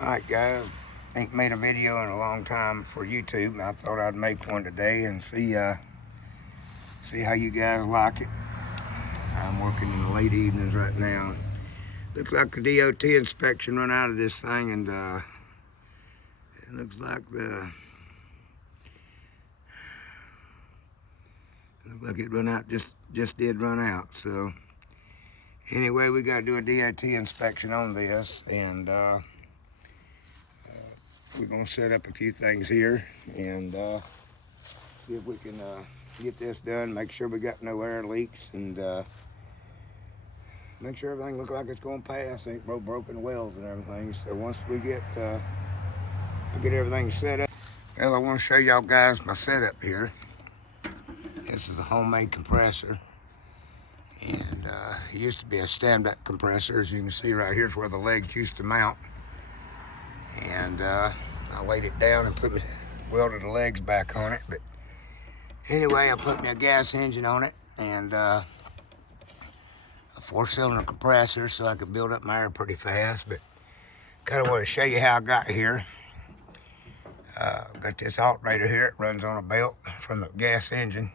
Alright guys, ain't made a video in a long time for YouTube, and I thought I'd make one today and see how you guys like it. I'm working in the late evenings right now. Looks like the DOT inspection run out of this thing, and it looks like it run out, just did run out. So anyway, we got to do a DOT inspection on this, and we're going to set up a few things here and see if we can get this done, make sure we got no air leaks, and make sure everything looks like it's going to pass. Ain't no broken wells and everything. So once we get everything set up, well, I want to show y'all guys my setup here. This is a homemade compressor, and it used to be a stand-up compressor. As you can see right here's where the legs used to mount, and I laid it down and welded the legs back on it. But anyway, I put me a gas engine on it and a 4-cylinder compressor so I could build up my air pretty fast. But kind of want to show you how I got here. Got this alternator here. It runs on a belt from the gas engine.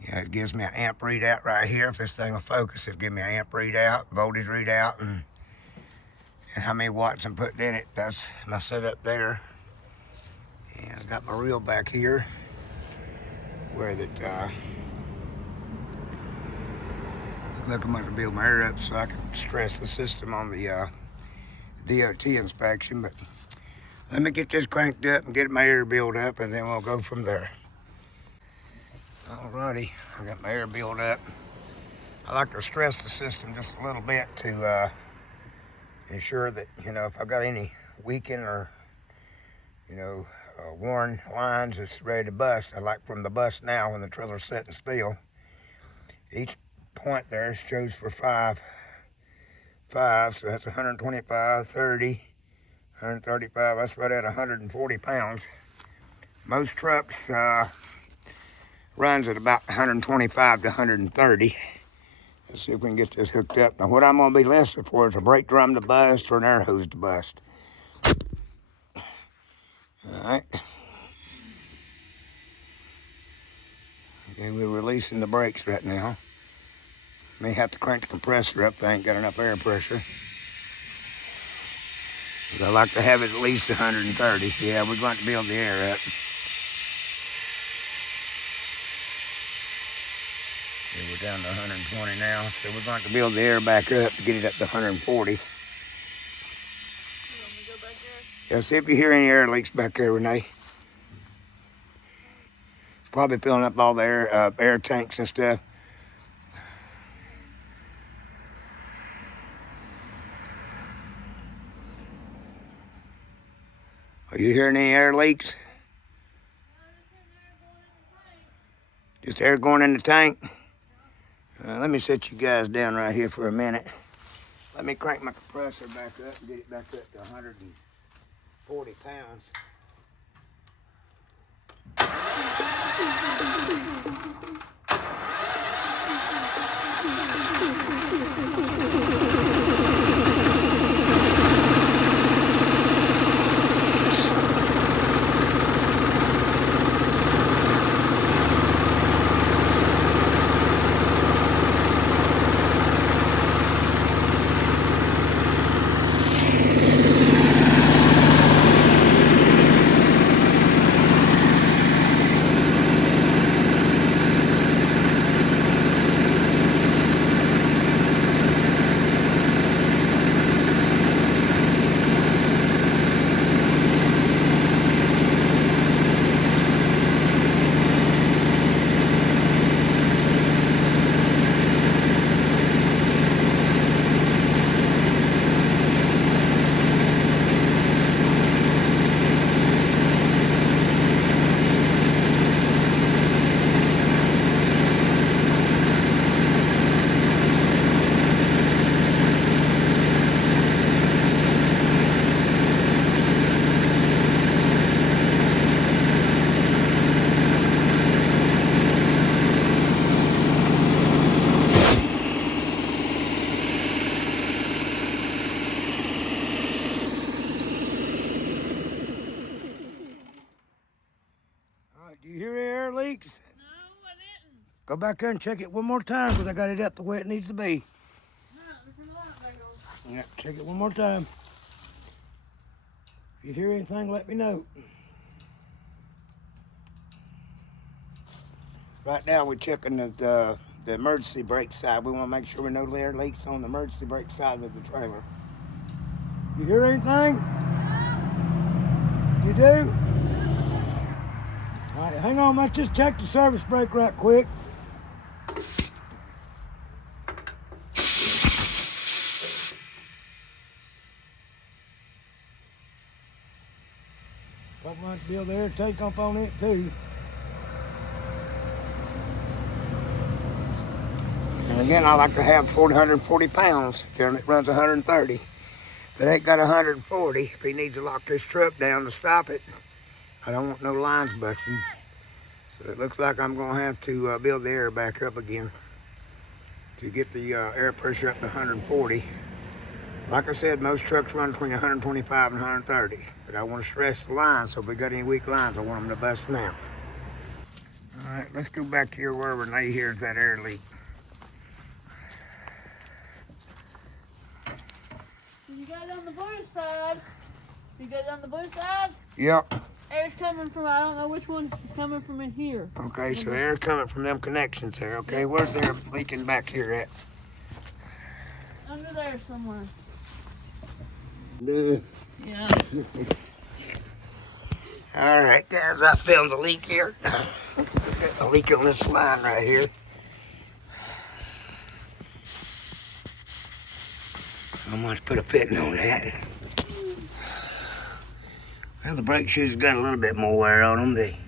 It gives me an amp readout right here. If this thing will focus, it'll give me an amp readout, voltage readout, and how many watts I'm putting in it. That's my setup there. And I got my reel back here where look, I'm going to build my air up so I can stress the system on the DOT inspection. But let me get this cranked up and get my air built up, and then we'll go from there. Alrighty, I got my air built up. I like to stress the system just a little bit to ensure that, if I've got any weakened or, worn lines that's ready to bust. I like from the bust now when the trailer's sitting still. Each point there shows for 5, so that's 125, 30, 135. That's right at 140 pounds. Most trucks runs at about 125 to 130. Let's see if we can get this hooked up. Now, what I'm going to be listening for is a brake drum to bust or an air hose to bust. All right. And we're releasing the brakes right now. May have to crank the compressor up. I ain't got enough air pressure. But I like to have it at least 130. Yeah, we're going to build the air up. Okay, we're down to 120 now, so we're going to build the air back up to get it up to 140. You want me to go back there? Yeah, see if you hear any air leaks back there, Renee. It's probably filling up all the air tanks and stuff. Are you hearing any air leaks? Just air going in the tank? Let me set you guys down right here for a minute. Let me crank my compressor back up and get it back up to 140 pounds. leaks? No, I didn't. Go back there and check it one more time because I got it up the way it needs to be. No, there's a lot there. Yeah, check it one more time. If you hear anything, let me know. Right now we're checking the emergency brake side. We want to make sure we know there leaks on the emergency brake side of the trailer. You hear anything? You do? All right, hang on. Let's just check the service brake right quick. Couple months bill there. Take up on it too. And again, I like to have 440 pounds. Generally it runs 130. If it ain't got 140, if he needs to lock this truck down to stop it, I don't want no lines busting. So it looks like I'm gonna have to build the air back up again to get the air pressure up to 140. Like I said, most trucks run between 125 and 130, but I want to stress the lines, so if we got any weak lines, I want them to bust now. All right, let's go back here where Renee hears that air leak. You got it on the blue side. You got it on the blue side? Yep. Air's coming from, I don't know which one is coming from in here. Okay, so air coming from them connections there. Okay, where's the air leaking back here at? Under there somewhere. Yeah. All right, guys, I found the leak here. Got a leak on this line right here. I'm going to put a fitting on that. Well, the brake shoes got a little bit more wear on them. They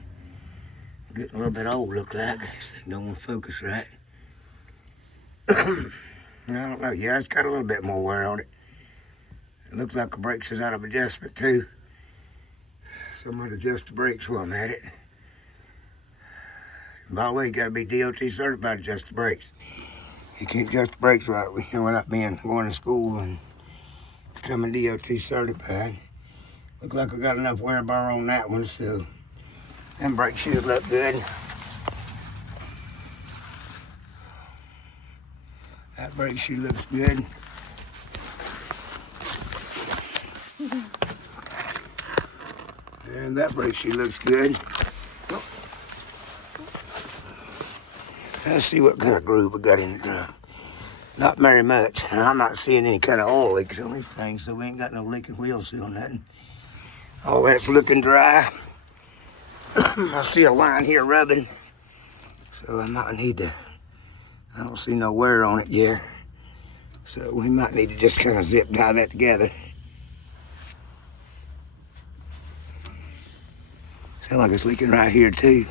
getting a little bit old, look like. I just think they don't want to focus right. I don't know. Yeah, it's got a little bit more wear on it. It looks like the brakes is out of adjustment too. Somebody adjust the brakes while I'm at it. And by the way, you got to be DOT certified to adjust the brakes. You can't adjust the brakes right without going to school and becoming DOT certified. Look like I got enough wear bar on that one, so them brake shoes look good. That brake shoe looks good. And that brake shoe looks good. Let's see what kind of groove we got in the drum. Not very much, and I'm not seeing any kind of oil leaks on these things, so we ain't got no leaking wheel seal, nothing. All that's looking dry. I see a line here rubbing, so I might need to, I don't see no wear on it yet. So we might need to just kind of zip tie that together. Sound like it's leaking right here too.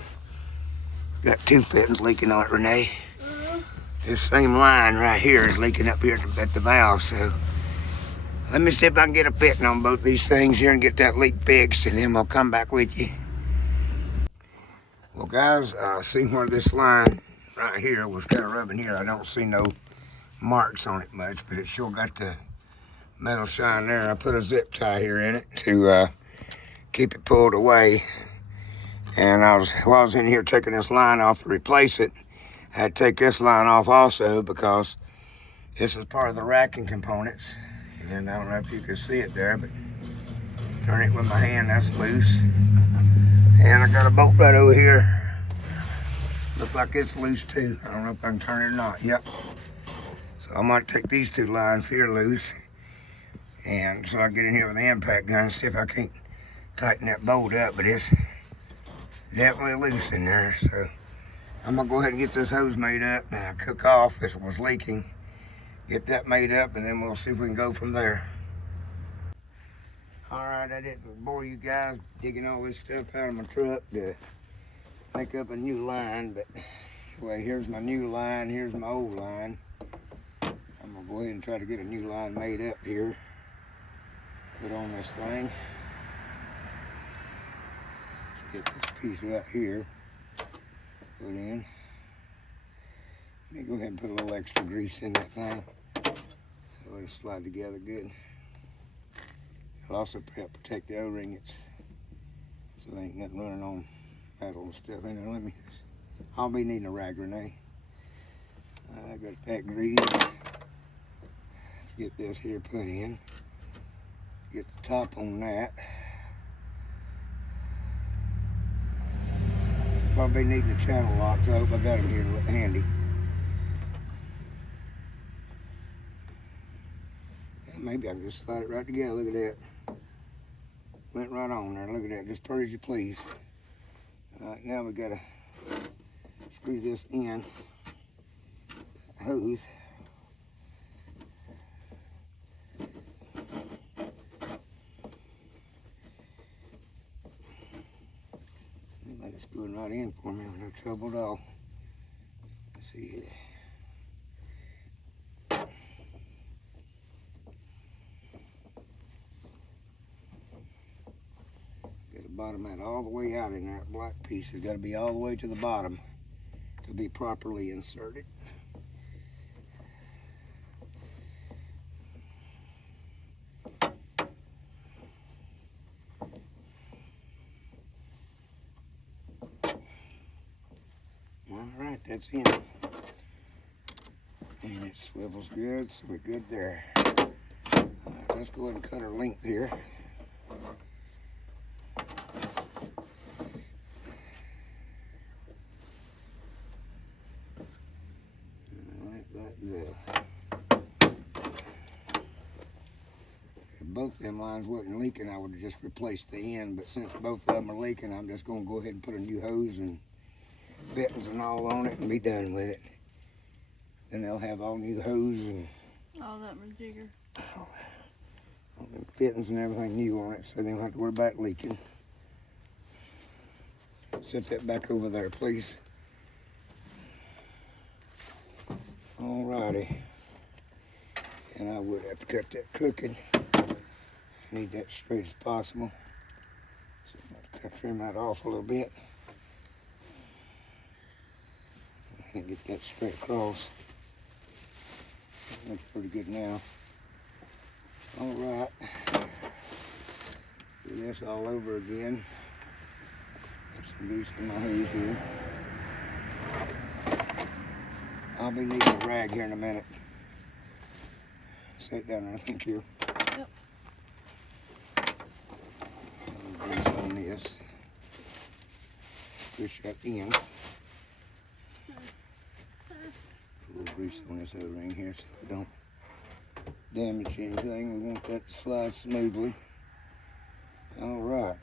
Got two fittings leaking on it, Renee. This same line right here is leaking up here at the valve, so let me see if I can get a fitting on both these things here and get that leak fixed, and then we'll come back with you. Well, guys, I see where this line right here was kind of rubbing here. I don't see no marks on it much, but it sure got the metal shine there. I put a zip tie here in it to keep it pulled away. And while I was in here taking this line off to replace it, I had to take this line off also because this is part of the racking components. And I don't know if you can see it there, but turn it with my hand, that's loose. And I got a bolt right over here. Looks like it's loose too. I don't know if I can turn it or not. Yep. So I might take these two lines here loose. And so I get in here with the impact gun and see if I can't tighten that bolt up, but it's definitely loose in there. So I'm gonna go ahead and get this hose made up and I cook off. This was leaking. Get that made up and then we'll see if we can go from there. All right, I didn't bore you guys digging all this stuff out of my truck to make up a new line, but anyway, here's my new line, here's my old line. I'm gonna go ahead and try to get a new line made up here. Put on this thing. Get this piece right here put in. Let me go ahead and put a little extra grease in that thing so it'll slide together good. It'll also help protect the O-ring so there ain't nothing running on metal and stuff in there. Let me just I'll be needing a rag, Renee. I got that grease. Get this here put in. Get the top on that. Probably needing the channel lock, so I hope I got them here handy. And maybe I can just slide it right together. Look at that. Went right on there. Look at that. Just pretty as you please. All right, now we gotta screw this in. Hose. Let it screw it right in for me with no trouble at all. Let's see here. Get the bottom out all the way out in there. That black piece has got to be all the way to the bottom to be properly inserted. Alright, that's in. And it swivels good, so we're good there. Alright, let's go ahead and cut our length here. Alright, like that. If both them lines wasn't leaking, I would have just replaced the end, but since both of them are leaking, I'm just going to go ahead and put a new hose and fittings and all on it and be done with it. Then they'll have all new hose and all that majigger. All the fittings and everything new on it, so they don't have to worry about leaking. Set that back over there, please. Alrighty. And I would have to cut that crooked. Need that straight as possible. So I'm going to trim that off a little bit. And get that straight across. Looks pretty good now. All right. Do this all over again. Put some grease in my hose here. I'll be needing a rag here in a minute. Sit down there, thank you. Yep. Grease on this. Push that in. A little grease on this O-ring here so it don't damage anything. We want that to slide smoothly. All right.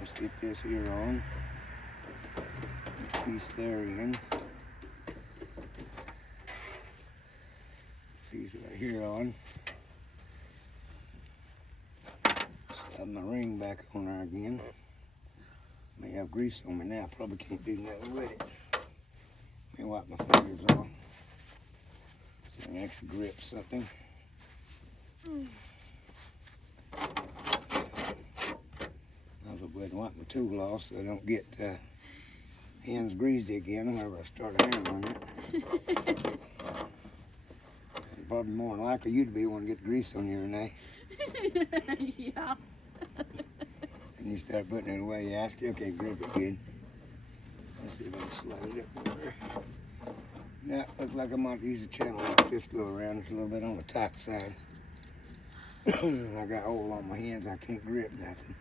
Let's get this here on. Piece there in. Piece right here on. Slide my ring back on there again. May have grease on me now. Probably can't do nothing with it. Let me wipe my fingers off. So I can actually grip something. I'll go ahead and wipe my tool off so I don't get hands greasy again whenever I start handling it. And probably more than likely you'd be one to get grease on you, Renee. Yeah. And you start putting it away, yeah, I still can't grip it good. Let's see if I can slide it up there. Now, looks like I might use a channel like this go around. It's a little bit on the tight side. I got oil on my hands, I can't grip nothing.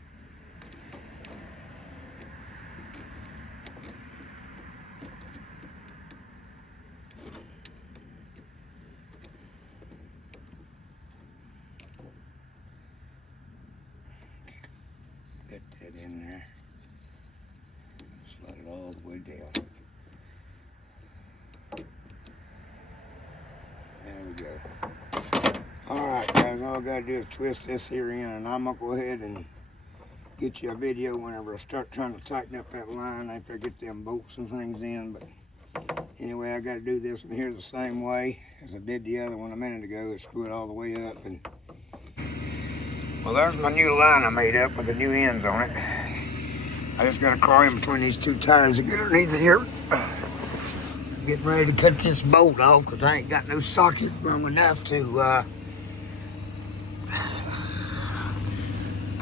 Get that in there. Slide it all the way down. There we go. Alright guys, all I gotta do is twist this here in, and I'm gonna go ahead and get you a video whenever I start trying to tighten up that line after I get them bolts and things in. But anyway, I gotta do this one here the same way as I did the other one a minute ago. I screw it all the way up. And well, there's my new line I made up with the new ends on it. I just got a car in between these two tires to get underneath here. Getting ready to cut this bolt off because I ain't got no socket long enough to, I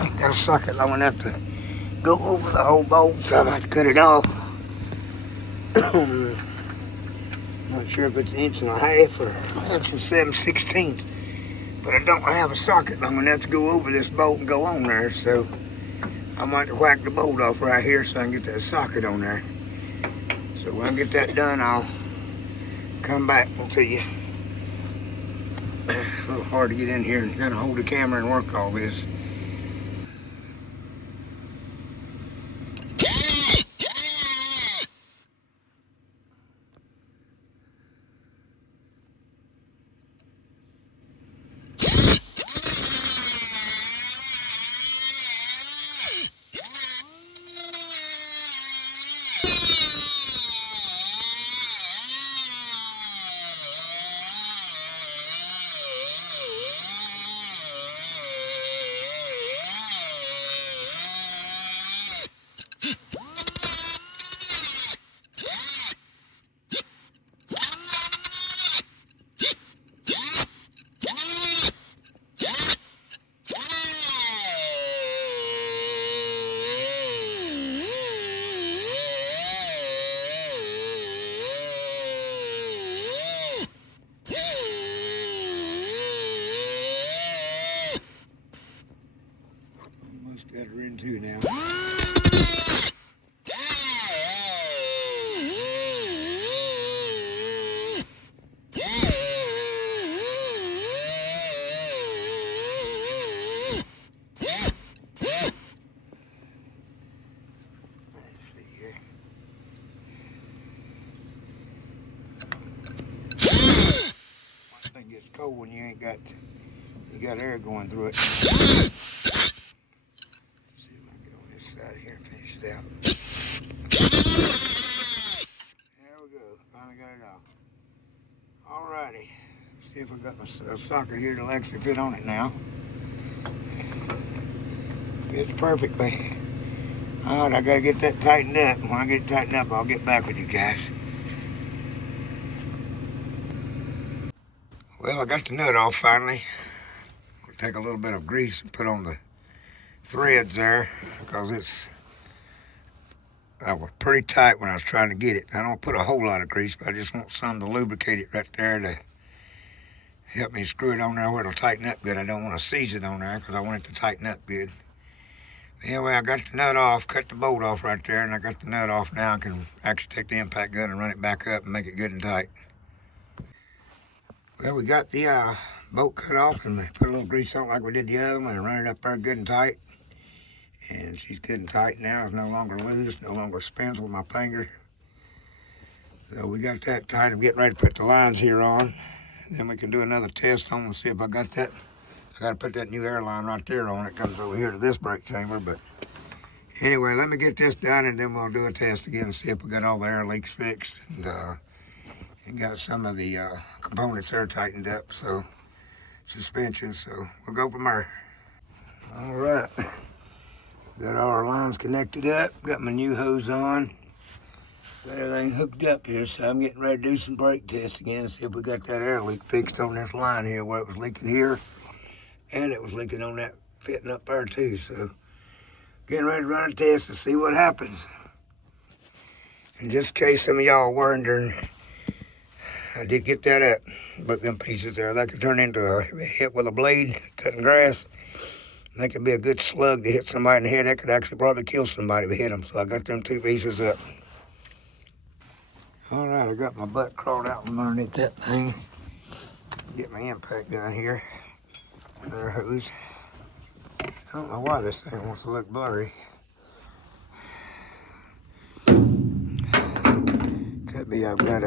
ain't got a socket long enough to go over the whole bolt, so I'm going to cut it off. Not sure if it's 1.5 or 7/16, but I don't have a socket long enough to go over this bolt and go on there, so I might whack the bolt off right here so I can get that socket on there. So when I get that done, I'll come back and tell you. A little hard to get in here and kind of hold the camera and work all this. Got her in too now. One thing gets cold when you got air going through it. Out here and finish it out. There we go. Finally got it off. Alrighty. See if I got my socket here to actually fit on it now. Fits perfectly. Alright, I gotta get that tightened up. When I get it tightened up, I'll get back with you guys. Well, I got the nut off finally. I'll take a little bit of grease and put on the threads there because I was pretty tight when I was trying to get it. I don't put a whole lot of grease, but I just want some to lubricate it right there to help me screw it on there where it'll tighten up good. I don't want to seize it on there because I want it to tighten up good. But anyway, I got the nut off, cut the bolt off right there, and I got the nut off now. I can actually take the impact gun and run it back up and make it good and tight. Well, we got the bolt cut off and we put a little grease on it like we did the other one and run it up there good and tight. And she's good and tight now. It's no longer loose, no longer spins with my finger. So we got that tight. I'm getting ready to put the lines here on. And then we can do another test on and see if I got that. I got to put that new air line right there on. It comes over here to this brake chamber. But anyway, let me get this done and then we'll do a test again and see if we got all the air leaks fixed. And got some of the components there tightened up. So suspension. So we'll go from there. All right. Got all our lines connected up, got my new hose on, got everything hooked up here, so I'm getting ready to do some brake tests again, see if we got that air leak fixed on this line here where it was leaking here, and it was leaking on that fitting up there too, so getting ready to run a test to see what happens. And just in case some of y'all are wondering, I did get that up, both them pieces there. That could turn into a hit with a blade, cutting grass. That could be a good slug to hit somebody in the head. That could actually probably kill somebody if it hit them. So I got them two pieces up. All right, I got my butt crawled out from underneath that thing. Get my impact gun here. Another hose. I don't know why this thing wants to look blurry. Could be I've got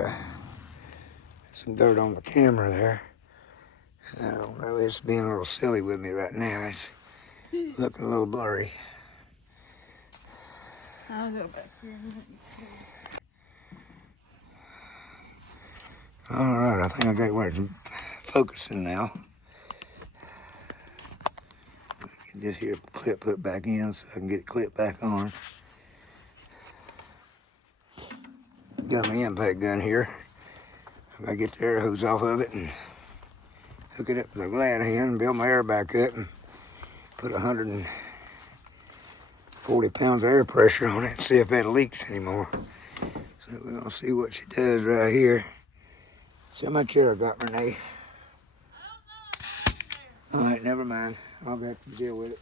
some dirt on the camera there. I don't know, it's being a little silly with me right now. It's looking a little blurry. I'll go back here. All right, I think I got where it's focusing now. Get this here clip put back in so I can get it clipped back on. Got my impact gun here. I gotta get the air hose off of it and hook it up with a glad hand and build my air back up and put 100 40 pounds of air pressure on it and see if it leaks anymore. So we're gonna see what she does right here. See how much air I got, Renee. All right, never mind. I'll have to deal with it.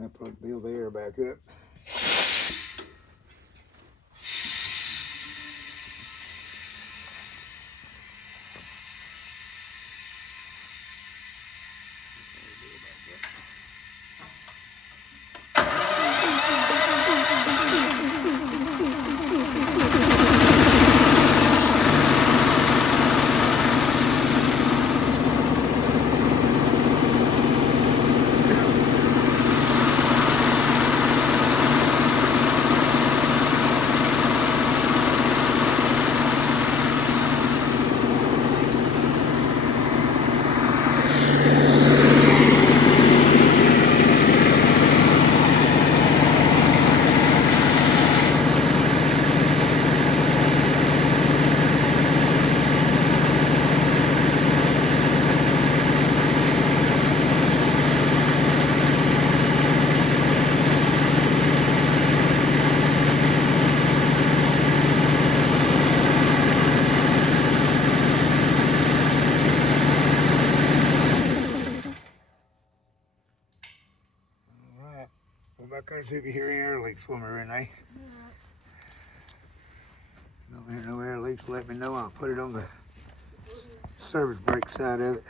I'll probably build the air back up. Back there, see if you hear any air leaks for me, Renee. Don't hear no air leaks, let me know. I'll put it on the service brake side of it.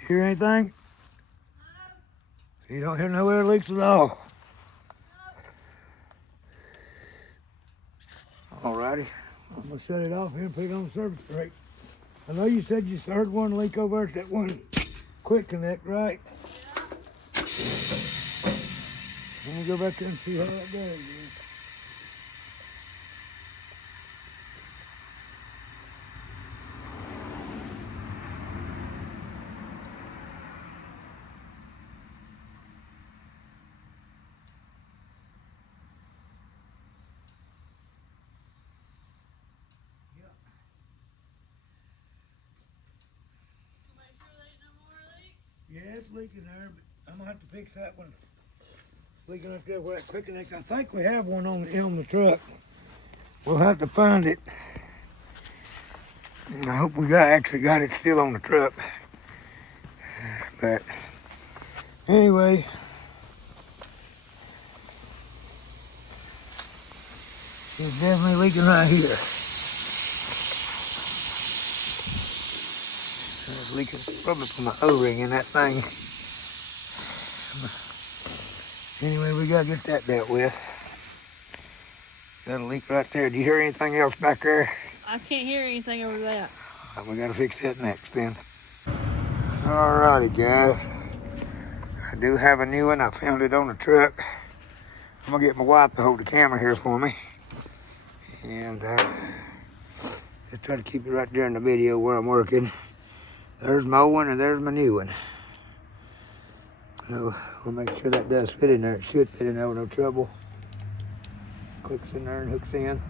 You hear anything? You don't hear no air leaks at all. Alrighty. I'm gonna shut it off here and put it on the service brake. I know you said you heard one leak over at that one quick connect, right? Let me go back there and see how that goes. Yeah, it's leaking there, but I'm gonna have to fix that one. Leaking right there where that quick connect. I think we have one on the truck. We'll have to find it. And I hope we actually got it still on the truck. But anyway, it's definitely leaking right here. It's leaking probably from my O-ring in that thing. Anyway, we gotta get that dealt with. Got a leak right there. Do you hear anything else back there? I can't hear anything over that. We gotta fix that next then. Alrighty, guys. I do have a new one. I found it on the truck. I'm gonna get my wife to hold the camera here for me. And just try to keep it right there in the video where I'm working. There's my old one and there's my new one. So we'll make sure that does fit in there. It should fit in there with no trouble. Clicks in there and hooks in.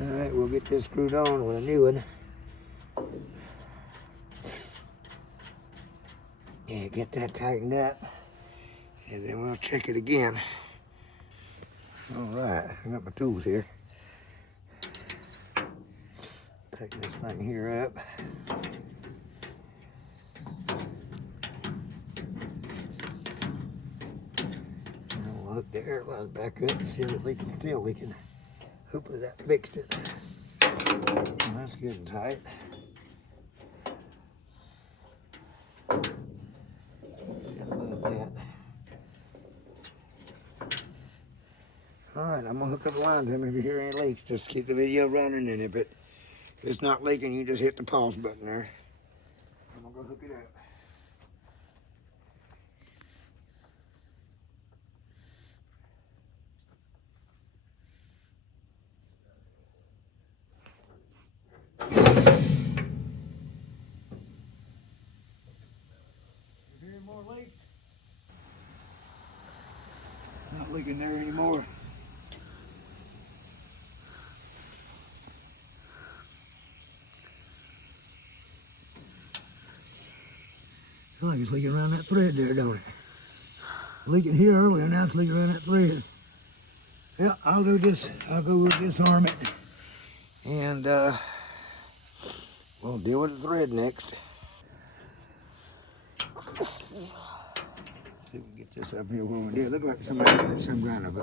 All right, we'll get this screwed on with a new one. Yeah, get that tightened up. And then we'll check it again. All right, I got my tools here. Take this thing here up. Hook the air line back up and see if it leaking still. We can hopefully that fixed it. Well, that's getting tight. Above that. Alright, I'm gonna hook up the line to him if you hear any leaks. Just keep the video running, and if it's not leaking, you just hit the pause button there. I'm gonna go hook it up. Not leaking there anymore. I like it's leaking around that thread there, don't it? Leaking here earlier, now it's leaking around that thread. Yeah, I'll do this. I'll go disarm it. And we'll deal with the thread next. See if we can get this up here where we do. It look like somebody put some kind of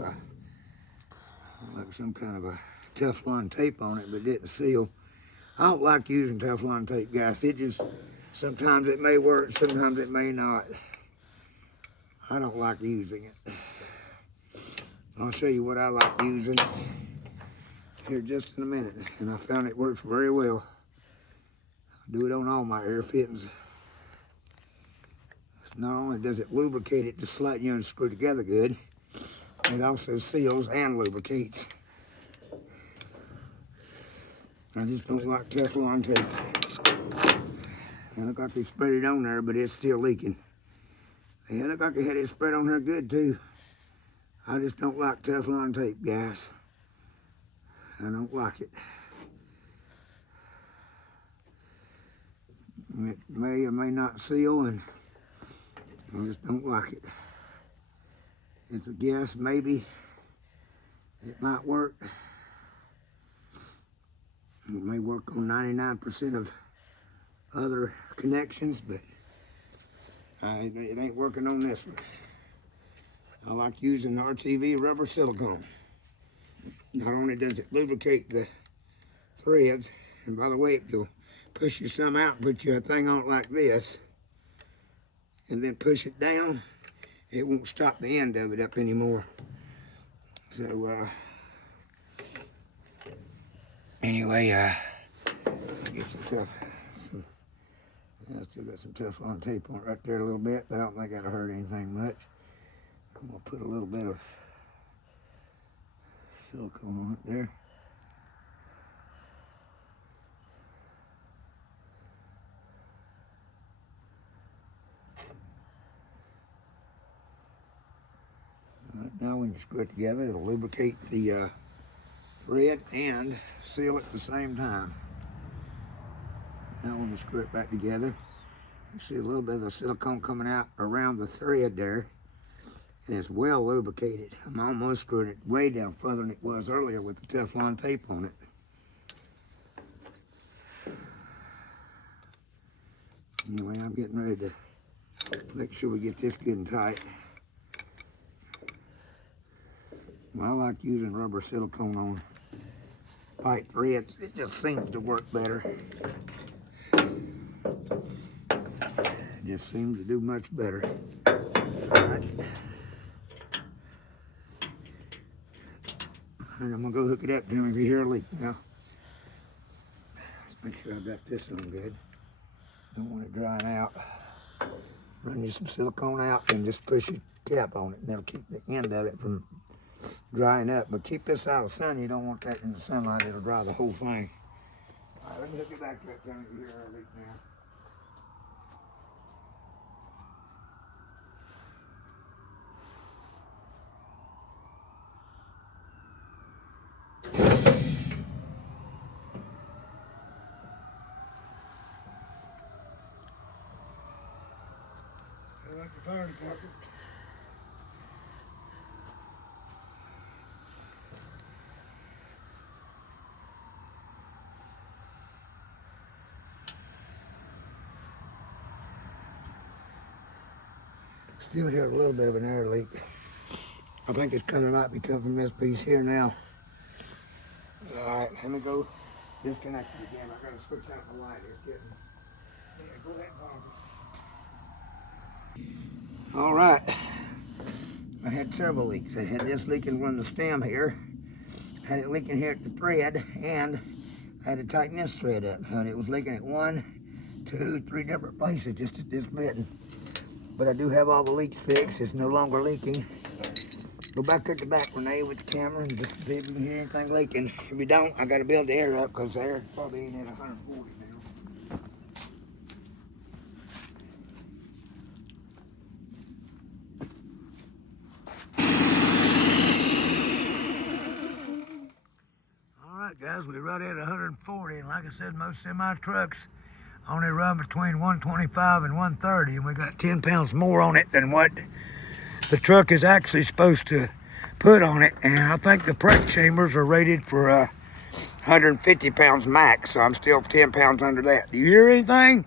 a Teflon tape on it, but it didn't seal. I don't like using Teflon tape, guys. It just, sometimes it may work, sometimes it may not. I don't like using it. I'll show you what I like using here just in a minute. And I found it works very well. I do it on all my air fittings. Not only does it lubricate it to slide you and screw together good, it also seals and lubricates. I just don't like Teflon tape. It looked like they spread it on there, but it's still leaking. Yeah, it looked like they had it spread on there good too. I just don't like Teflon tape, guys. I don't like it. It may or may not seal, and I just don't like it. It's a guess, maybe it might work. It may work on 99% of other connections, but it ain't working on this one. I like using RTV rubber silicone. Not only does it lubricate the threads, and by the way, if you'll push you some out, put your thing on it like this, and then push it down, it won't stop the end of it up anymore. So, anyway, I get I still got some Teflon tape on it right there a little bit, but I don't think that'll hurt anything much. I'm gonna put a little bit of silicone on it there. Right, now when you screw it together, it'll lubricate the thread and seal it at the same time. Now when we screw it back together, you see a little bit of the silicone coming out around the thread there, and it's well lubricated. I'm almost screwing it way down further than it was earlier with the Teflon tape on it. Anyway, I'm getting ready to make sure we get this good and tight. Well, I like using rubber silicone on pipe threads. It just seems to work better. It just seems to do much better. All right. And I'm gonna go hook it up down over here a leak now. Let's make sure I got this on good. Don't want it drying out. Run you some silicone out and just push your cap on it, and that'll keep the end of it from drying up. But keep this out of the sun. You don't want that in the sunlight. It'll dry the whole thing. All right, let me hook it back to that down over here a leak now. Like the fire department. Still hear a little bit of an air leak. I think it's coming, might be coming from this piece here now. All right, let me go disconnect it again. I gotta switch out the light. It's getting. Yeah, go ahead, Tom. All right. I had several leaks. I had this leaking from the stem here, had it leaking here at the thread, and I had to tighten this thread up. And it was leaking at 1, 2, 3 different places just at this bit. But I do have all the leaks fixed. It's no longer leaking. Go back to the back, Renee, with the camera and just see if you can hear anything leaking. If you don't, I got to build the air up because the air probably ain't at 140 now. we're right at 140, and like I said, most semi-trucks only run between 125 and 130, and we got 10 pounds more on it than what the truck is actually supposed to put on it. And I think the brake chambers are rated for 150 pounds max, so I'm still 10 pounds under that. Do you hear anything?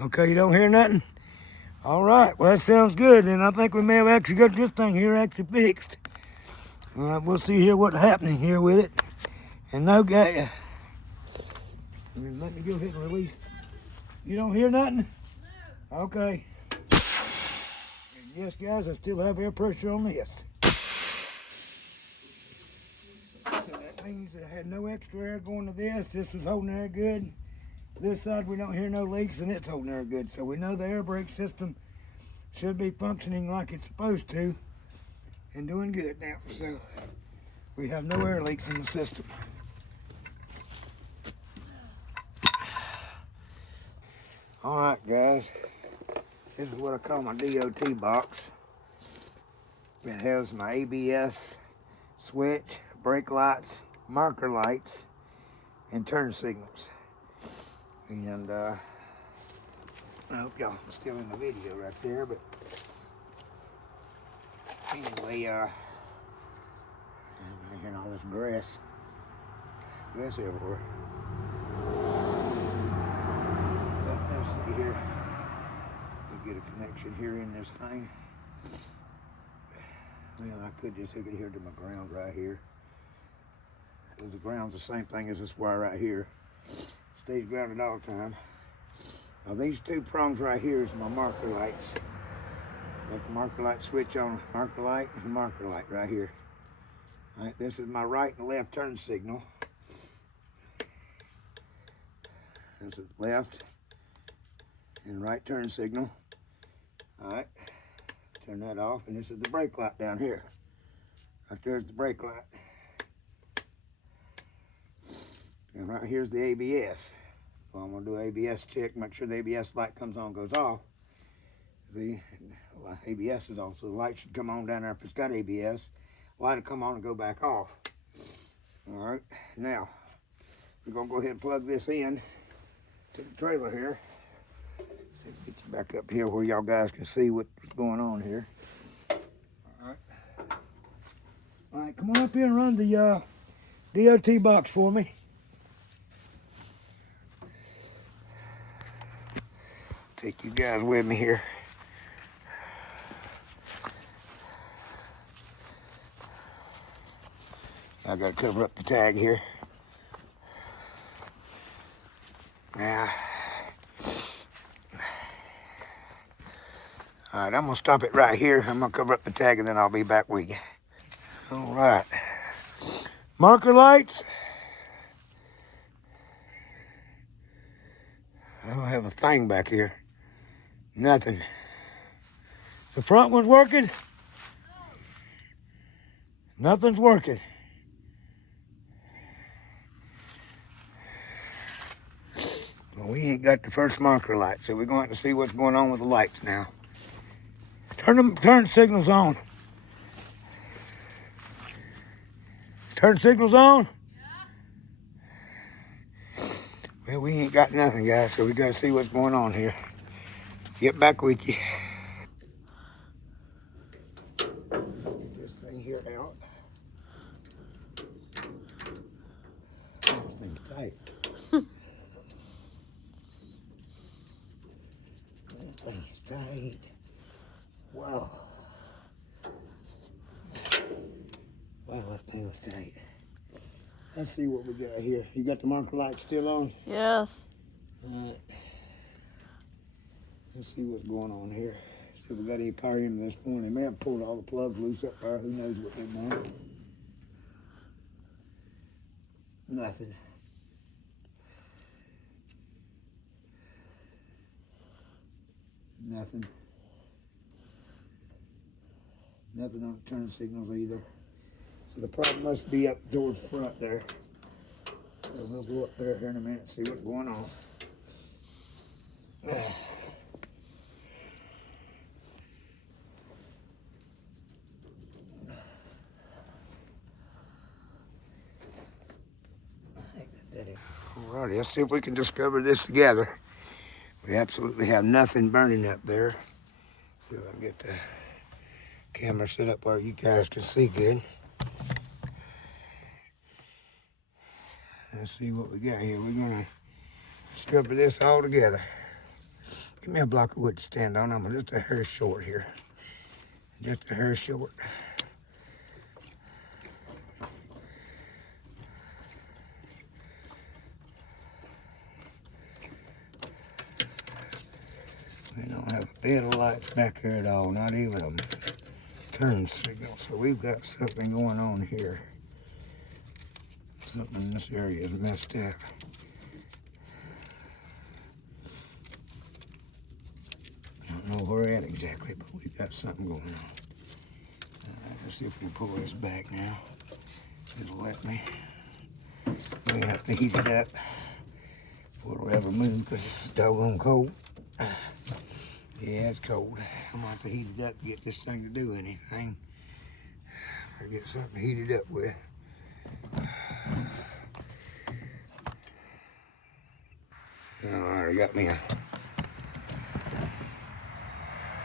Okay, you don't hear nothing? All right, well, that sounds good. And I think we may have actually got this thing here actually fixed. All right, we'll see here what's happening here with it. And no guy, let me go ahead and release. You don't hear nothing? No. Okay. And yes, guys, I still have air pressure on this. So that means I had no extra air going to this. This was holding air good. This side we don't hear no leaks, and it's holding air good. So we know the air brake system should be functioning like it's supposed to and doing good now. So we have no air leaks in the system. All right, guys, this is what I call my DOT box. It has my ABS switch, brake lights, marker lights, and turn signals. And I hope y'all are still in the video right there, but anyway, I'm hearing all this grass everywhere. But let's see here. We get a connection here in this thing. Well, I could just take it here to my ground right here. Because the ground's the same thing as this wire right here. Stays grounded all the time. Now these two prongs right here is my marker lights. Like the marker light switch on, marker light and marker light right here. All right, this is my right and left turn signal. This is left and right turn signal. All right, turn that off, and this is the brake light down here. Right there's the brake light. And right here's the ABS. So I'm gonna do ABS check, make sure the ABS light comes on, goes off. See, ABS is on, so the light should come on down there if it's got ABS. Light will come on and go back off. All right, now we're gonna go ahead and plug this in to the trailer here. See, get you back up here where y'all guys can see what's going on here. All right, come on up here and run the DOT box for me. Take you guys with me here. I gotta cover up the tag here. Now, all right, I'm gonna stop it right here. I'm gonna cover up the tag and then I'll be back with you. All right, marker lights. I don't have a thing back here. Nothing. The front one's working. Nothing's working. Well, we ain't got the first marker light, so we're going to have to see what's going on with the lights now. Turn signals on. Turn signals on? Yeah. Well, we ain't got nothing, guys, so we got to see what's going on here. Get back with you. Get this thing here out. This thing's tight. That thing's tight. Wow. Wow, that thing was tight. Let's see what we got here. You got the marker light still on? Yes. All right. Let's see what's going on here. See if we got any power in this point. They may have pulled all the plugs loose up there. Who knows what they've done? Nothing. Nothing. Nothing on the turn signals either. So the problem must be up towards the front there. So we'll go up there here in a minute and see what's going on. All right, let's see if we can discover this together. We absolutely have nothing burning up there. See if I can get the camera set up where you guys can see good. Let's see what we got here. We're gonna discover this all together. Give me a block of wood to stand on. I'm just a hair short here. Just a hair short. We don't have a bed of lights back here at all, not even a turn signal. So we've got something going on here. Something in this area is messed up. I don't know where we're at exactly, but we've got something going on. Let's see if we can pull this back now. It'll let me. We have to heat it up before it'll ever move because it's doggone cold. Yeah, it's cold. I'm gonna have to heat it up to get this thing to do anything. Or get something to heat it up with. Alright, I got me a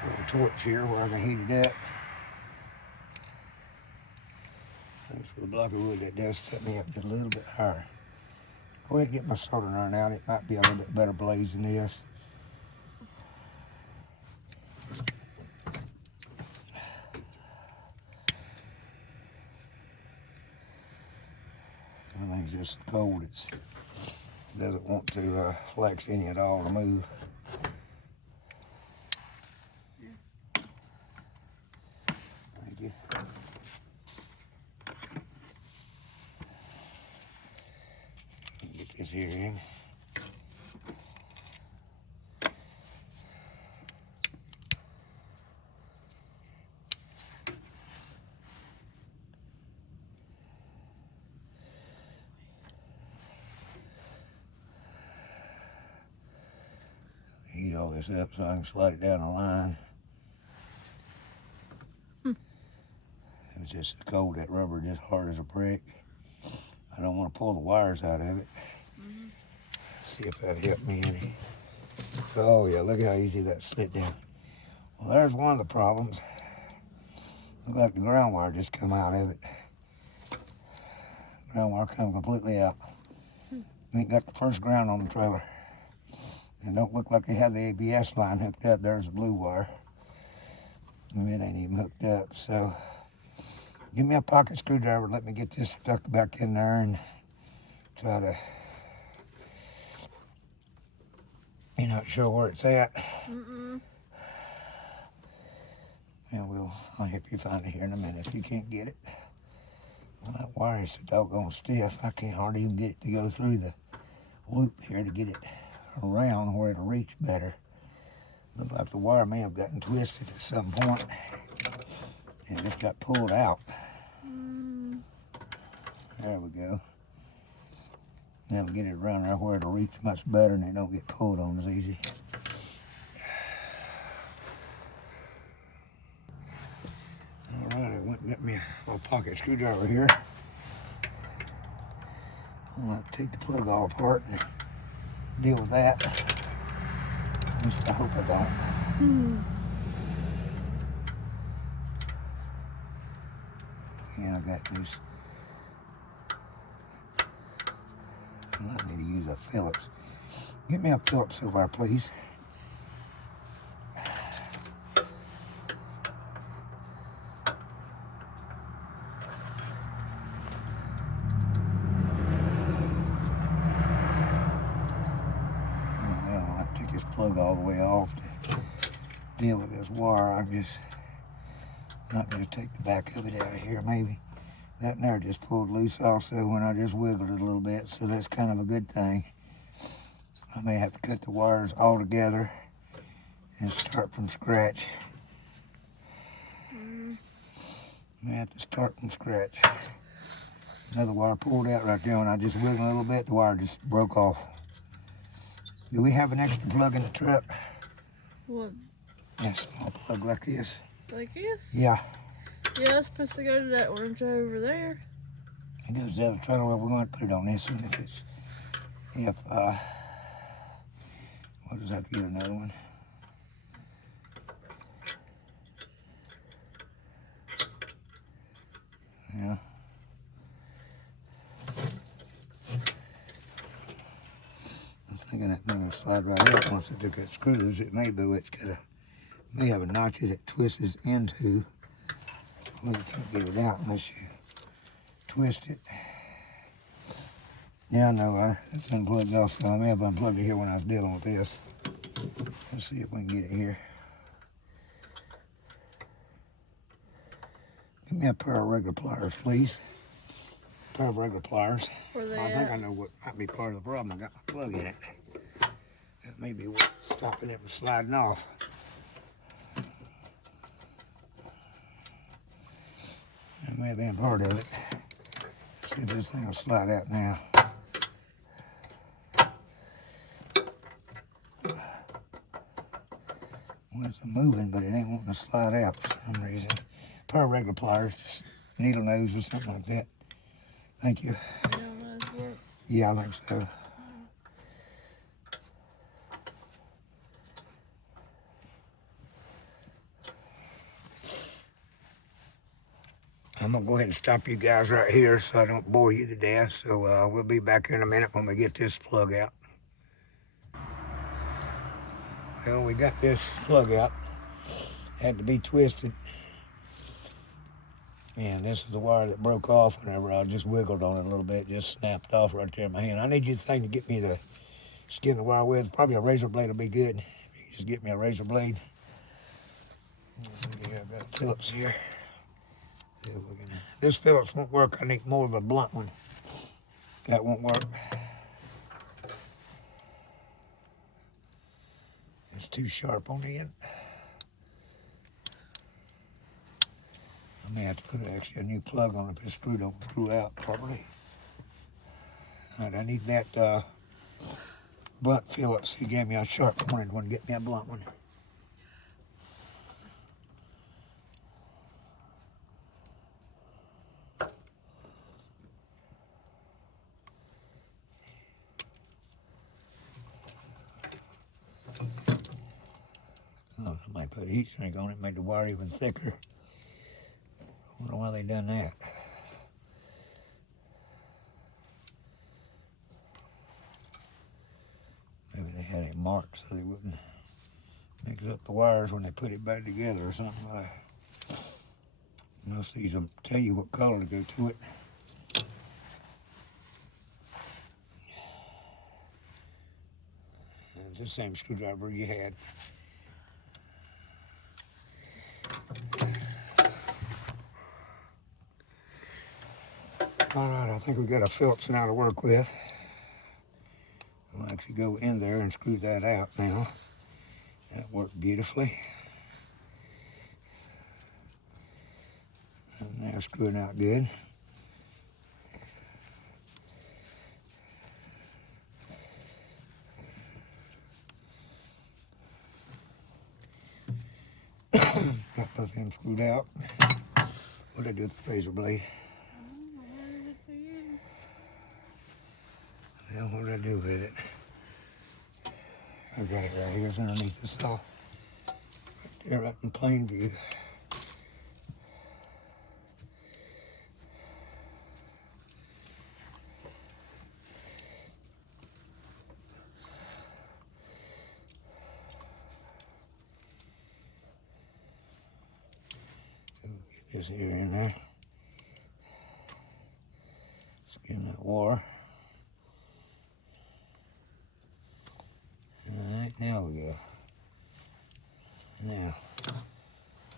little torch here where I can heat it up. Thanks for the block of wood. That does set me up just a little bit higher. Go ahead and get my soldering iron out. It might be a little bit better blaze than this. Everything's just so cold. It doesn't want to flex any at all to move. Thank you. Get this here in. Heat all this up so I can slide it down the line. It's just so cold, that rubber is just hard as a brick. I don't want to pull the wires out of it. See if that'll help me any. Oh yeah, look how easy that slid down. Well, there's one of the problems. Look like the ground wire just come out of it. Ground wire come completely out. Ain't got the first ground on the trailer. It don't look like they have the ABS line hooked up. There's the blue wire. And it ain't even hooked up. So give me a pocket screwdriver. Let me get this stuck back in there and try to, you're not sure where it's at. Yeah, I'll help you find it here in a minute if you can't get it. Well, that wire is so doggone stiff. I can't hardly even get it to go through the loop here to get it around where it'll reach better. Look like the wire may have gotten twisted at some point and just got pulled out. There we go. That'll get it around there where it'll reach much better and it don't get pulled on as easy. All right, I went and got me a little pocket screwdriver here. I'm gonna have to take the plug all apart and deal with that. At least I hope I don't. Yeah, I got these. I need to use a Phillips. Get me a Phillips over there, please. Plug all the way off to deal with this wire. I'm just not going to take the back of it out of here. Maybe that there just pulled loose also when I just wiggled it a little bit, so that's kind of a good thing. I may have to cut the wires all together and start from scratch. May have to start from scratch. Another wire pulled out right there. When I just wiggled a little bit, the wire just broke off. Do we have an extra plug in the truck? What? Yeah, small plug like this. Like this? Yeah. Yeah, it's supposed to go to that orange over there. It goes to the other trailer. Well, we're going to put it on this one if it's if, we'll just have to get another one. Yeah. I was thinking that thing would slide right up once I took that screw loose. It may, but it's got a, may have a notch that twists into. Well, you can't get it out unless you twist it. Yeah, I know, it's unplugged off, so I may have unplugged it here when I was dealing with this. Let's see if we can get it here. Give me a pair of regular pliers, please. A pair of regular pliers. Where they I at? think I know what might be part of the problem. I got my plug in it. That may be what's stopping it from sliding off. That may have been part of it. Let's see if this thing will slide out now. Well, it's moving, but it ain't wanting to slide out for some reason. A pair of regular pliers, just needle nose or something like that. Thank you. You know those work? Yeah, I think so. I'm gonna go ahead and stop you guys right here so I don't bore you to death. So we'll be back here in a minute when we get this plug out. Well, we got this plug out. Had to be twisted. And this is the wire that broke off whenever I just wiggled on it a little bit. Just snapped off right there in my hand. I need you to think to get me to skin the wire with. Probably a razor blade will be good. If you just get me a razor blade. Yeah, I've got a Phillips here. See if we can, this Phillips won't work. I need more of a blunt one. That won't work. It's too sharp on the end. I may have to put actually a new plug on it if this screw don't screw out properly. All right, I need that blunt Phillips. He gave me a sharp pointed one. Get me a blunt one. Oh, somebody put a heat shrink on it, made the wire even thicker. I wonder why they done that. Maybe they had it marked so they wouldn't mix up the wires when they put it back together or something like that. Most of these will tell you what color to go to it. And it's the same screwdriver you had. All right, I think we got a Phillips now to work with. We'll actually go in there and screw that out now. That worked beautifully. And they're screwing out good. Got both ends screwed out. What did I do with the razor blade? Well, what did I do with it? I got it right here. It's underneath the saw. Right there, right in plain view. Get this here in there. Skin that wire. Alright, now we go. Now,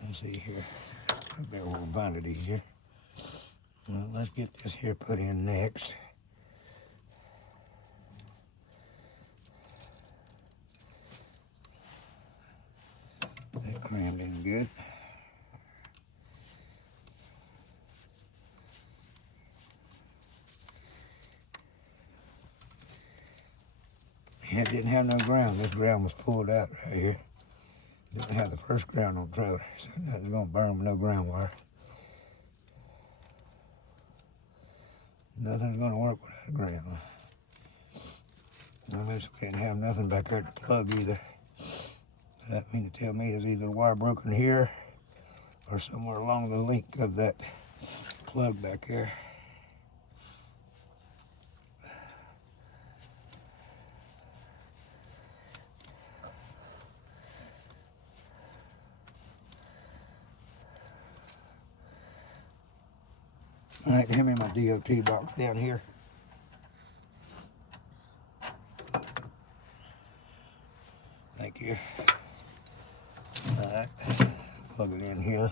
let's see here. I better we'll find it easier. Well, let's get this here put in next. That crammed in good. It didn't have no ground. This ground was pulled out right here. Didn't have the first ground on the trailer, so nothing's gonna burn with no ground wire. Nothing's gonna work without a ground. I guess we can't have nothing back there to plug either. That means to tell me is either the wire broken here or somewhere along the length of that plug back there. All right, hand me my DOT box down here. Thank you. All right, plug it in here.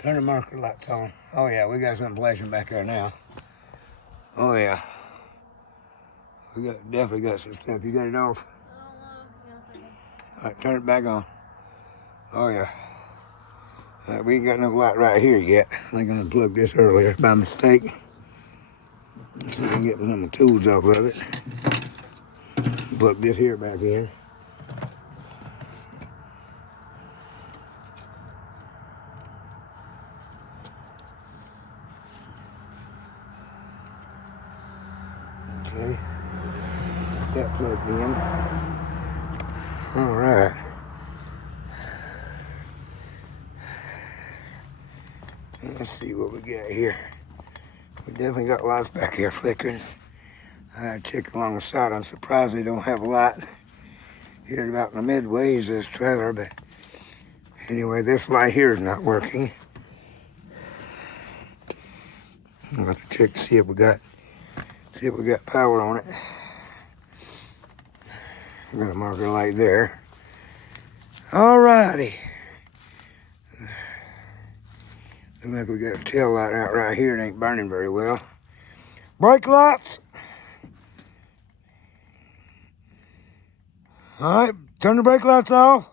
Turn the marker lights on. Oh yeah, we got something flashing back there now. Oh yeah. We definitely got some stuff. You got it off? All right, turn it back on. Oh yeah. All right, we ain't got no light right here yet. I think I unplugged this earlier by mistake. Let's see if I can get some of the tools off of it. Plug this here back in. Okay, got that plugged in. All right. Let's see what we got here. We definitely got lights back here flickering. I check along the side. I'm surprised they don't have a light here about in the midways of this trailer, but anyway, this light here is not working. I'll have to check to see if we got power on it. I've got a marker light there. Alrighty. Looks like we got a tail light out right here. It ain't burning very well. Brake lights. Alright, turn the brake lights off.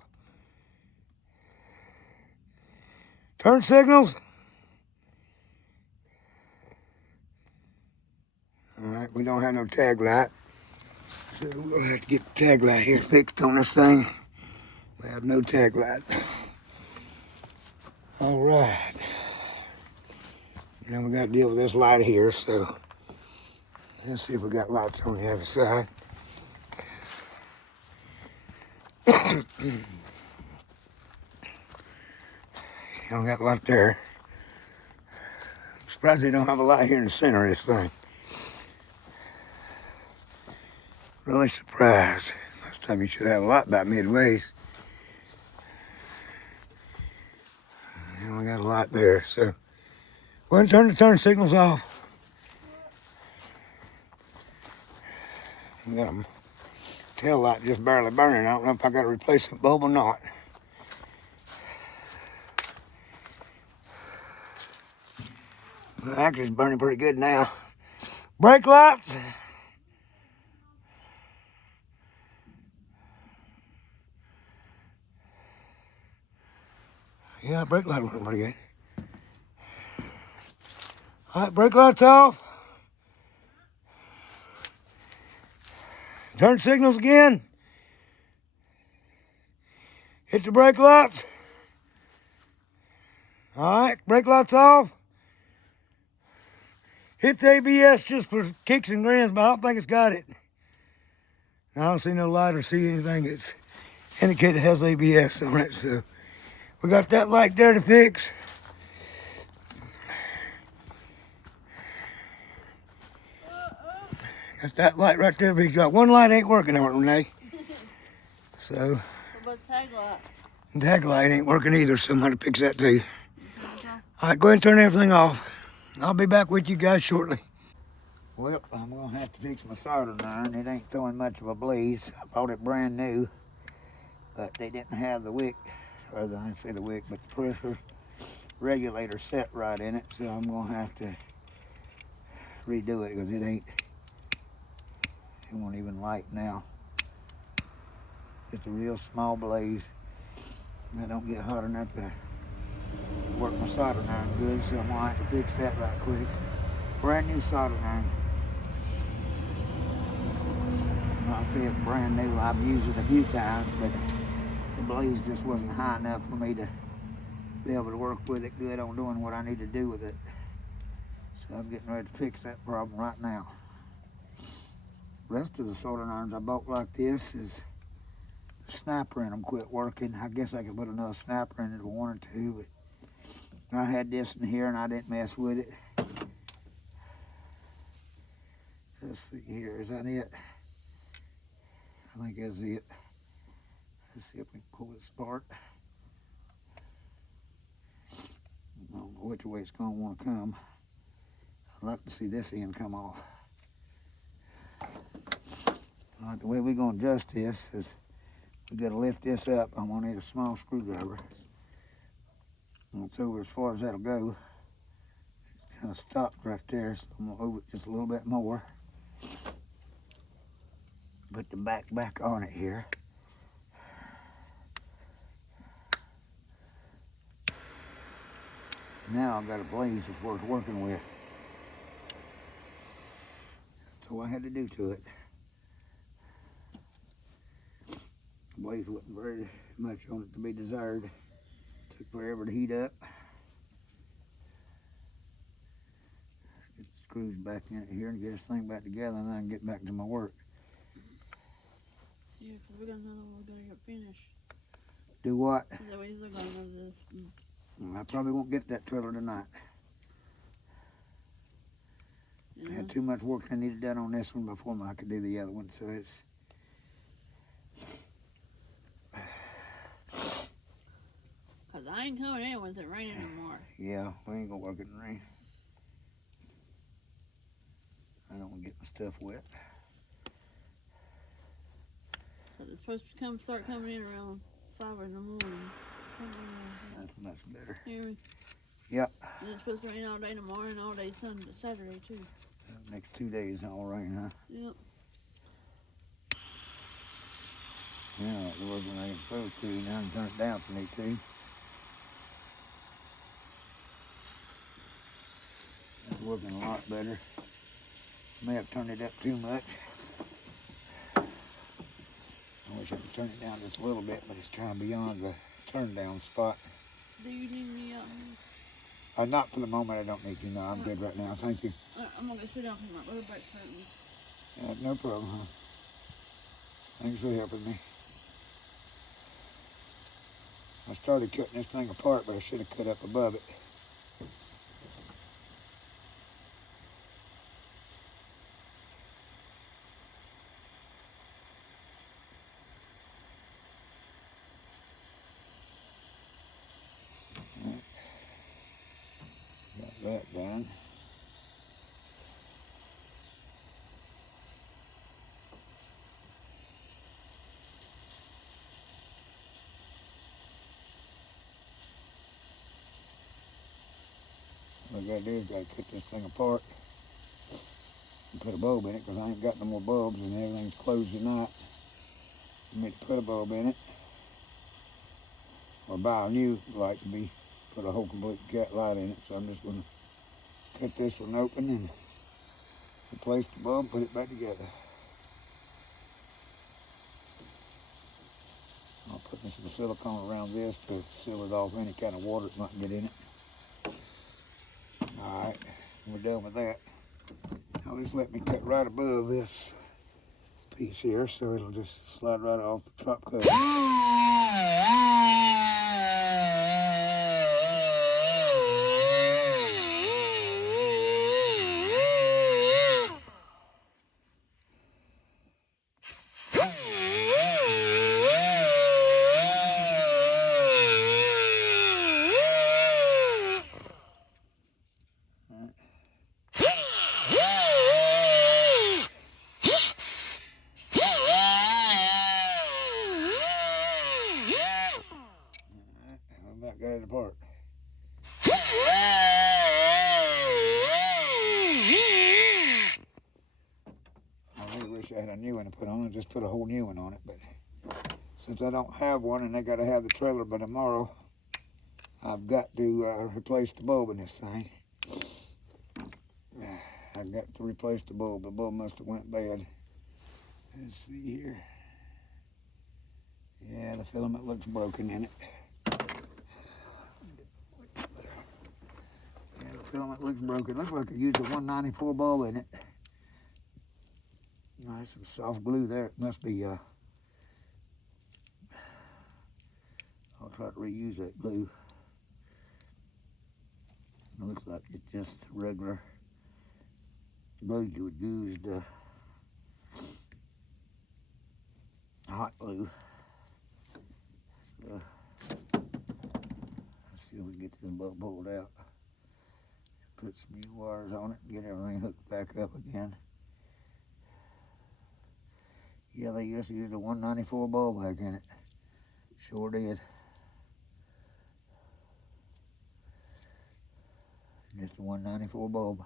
Turn signals. Alright, we don't have no tag light. So we're gonna have to get the tag light here fixed on this thing. We have no tag light. Alright. Now we got to deal with this light here, so let's see if we got lights on the other side. Don't got a light there. I'm surprised they don't have a light here in the center of this thing. Really surprised. Most time you should have a light about midways. And we got a light there, so go ahead and turn the turn signals off. We got a tail light just barely burning. I don't know if I got to replace the bulb or not. The actually it's burning pretty good now. Brake lights. Yeah, brake light working pretty good. All right, brake lights off. Turn signals again. Hit the brake lights. All right, brake lights off. Hit the ABS just for kicks and grins, but I don't think it's got it. I don't see no light or see anything that's indicated it has ABS on it, so we got that light there to fix. Got that light right there. But he's got one light ain't working on it, Renee. So. What about the tag light? The tag light ain't working either, so I'm gonna fix that too. All right, go ahead and turn everything off. I'll be back with you guys shortly. Well, I'm gonna have to fix my soldering iron. It ain't throwing much of a blaze. I bought it brand new, but they didn't have the wick, or I didn't say the wick, but the pressure regulator set right in it. So I'm gonna have to redo it because it won't even light now. It's a real small blaze. I don't get hot enough to work my soldering iron good, so I'm gonna have to fix that right quick. Brand new soldering iron. I say it's brand new. I've used it a few times, but the blaze just wasn't high enough for me to be able to work with it good on doing what I need to do with it. So I'm getting ready to fix that problem right now. Rest of the soldering irons I bought like this is the snapper in them quit working. I guess I could put another snapper in it if I wanted to, but I had this in here and I didn't mess with it. Let's see here, is that it? I think that's it. Let's see if we can pull this apart. I don't know which way it's going to want to come. I'd like to see this end come off. All right, the way we're going to adjust this is we got to lift this up. I'm going to need a small screwdriver. And it's over as far as that'll go. It's kind of stopped right there, so I'm going to over it just a little bit more. Put the back on it here. Now I've got a blaze that's worth working with. That's all I had to do to it. The blaze wasn't very much on it to be desired. Took forever to heat up. Get the screws back in it here and get this thing back together, and then I can get back to my work. Yeah, because we're going to get finished. Do what? So we're going to go to this. I probably won't get that trailer tonight. I had too much work I needed done on this one before I could do the other one, so it's... Because I ain't coming in with it raining no more. Yeah, we ain't gonna work in the rain. I don't want to get my stuff wet. Because it's supposed to start coming in around 5 in the morning. That's much better. Hear me? Yep. And it's supposed to rain all day tomorrow and all day Sunday, Saturday too. Next 2 days all rain, huh? Yep. Yeah, it was when I was supposed to. Now I'm turn it down for me too. It's working a lot better. May have turned it up too much. I wish I could turn it down just a little bit, but it's kind of beyond the turn down spot. Do you need me out here? Not for the moment. I don't need you. No, I'm good right now. Thank you. I'm going to sit down because my lower back's hurting me. No problem, huh? Thanks for helping me. I started cutting this thing apart, but I should have cut up above it. Got that done. What I gotta do is gotta cut this thing apart and put a bulb in it, because I ain't got no more bulbs and everything's closed tonight. I need to put a bulb in it, or buy a new light to be put a whole complete cat light in it. So I'm just gonna cut this one open and replace the bulb and put it back together. I'll put some silicone around this to seal it off any kind of water that might get in it. Alright, we're done with that. Now just let me cut right above this piece here so it'll just slide right off the top cover. Got it apart. I really wish I had a new one to put on. I just put a whole new one on it, but since I don't have one and I got to have the trailer by tomorrow, I've got to replace the bulb in this thing. I got to replace the bulb. The bulb must have went bad. Let's see here. Yeah, the filament looks broken in it. Filament looks broken. Looks like I used a 194 bulb in it. Nice some soft glue there. It must be, I'll try to reuse that glue. It looks like it's just regular glue you would use, the hot glue. So, let's see if we can get this bulb pulled out. Put some new wires on it and get everything hooked back up again. Yeah, they used to use a 194 bulb back in it. Sure did. Just a 194 bulb.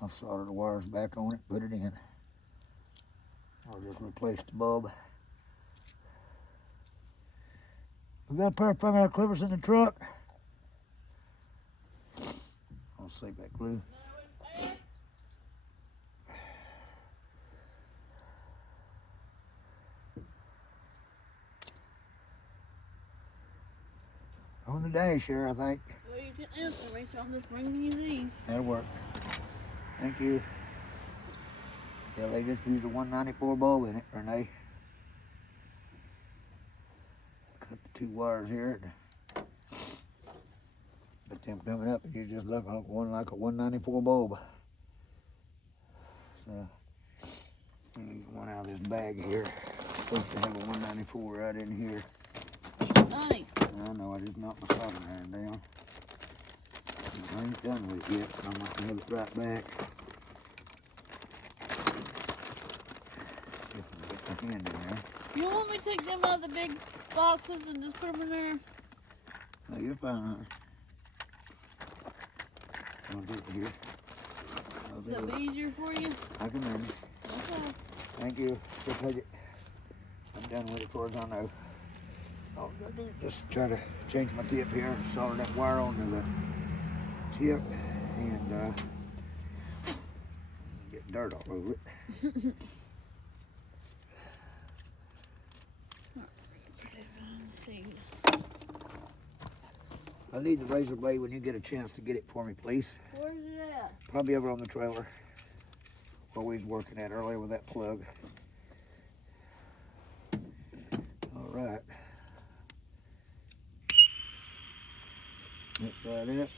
I'll solder the wires back on it, put it in. I'll just replace the bulb. We got a pair of fingernail clippers in the truck. I'll save that glue. On the dash here, I think. Well, you didn't answer me, so I'm just bringing you these. That'll work. Thank you. Yeah, they just used a 194 bulb in it, Renee. Cut the two wires here. But them coming up, and you just look like like a 194 bulb. So, use one out of this bag here. Supposed to have a 194 right in here. Honey. I know, I just knocked my soldering iron down. I ain't done with it yet, so I'm going to have it right back. Get my hand in there. You want me to take them out of the big boxes and just put them in there? No, you're fine, honey. I'll do it here. Is that be easier for you? I can manage. Okay. Thank you. Go take it. I'm done with it as far as I know. All I'm gonna do is just try to change my tip here and solder that wire onto the tip and get dirt all over it. Let's see. I need the razor blade when you get a chance to get it for me, please. Where's it at? Probably over on the trailer where we was working at earlier with that plug. All right. That's right it.